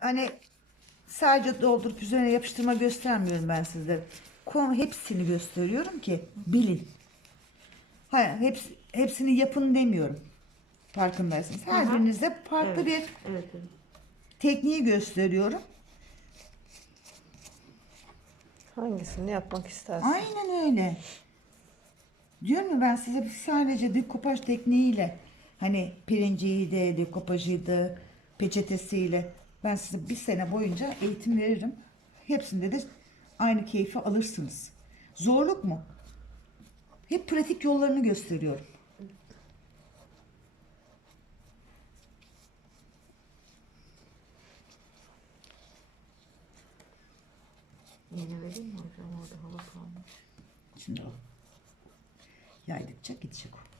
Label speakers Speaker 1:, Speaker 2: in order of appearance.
Speaker 1: hani sadece doldurup üzerine yapıştırma göstermiyorum ben size. Kon hepsini gösteriyorum ki bilin. Hayır, hepsi, hepsini yapın demiyorum. Farkındaysanız. Her
Speaker 2: Aha.
Speaker 1: birinizde farklı
Speaker 2: Evet.
Speaker 1: bir
Speaker 2: Evet, evet.
Speaker 1: tekniği gösteriyorum.
Speaker 3: Hangisini yapmak istersin?
Speaker 1: Aynen öyle. Diyorum ya ben size sadece dekopaj tekniğiyle hani pirinciydi, dekopajıydı, peçetesiyle ben size bir sene boyunca eğitim veririm. Hepsinde de aynı keyfi alırsınız. Zorluk mu? Hep pratik yollarını gösteriyorum.
Speaker 2: Yeni vereyim mi hocam orada hava kalmış.
Speaker 1: Şimdi o. Yaydıkça gidecek o.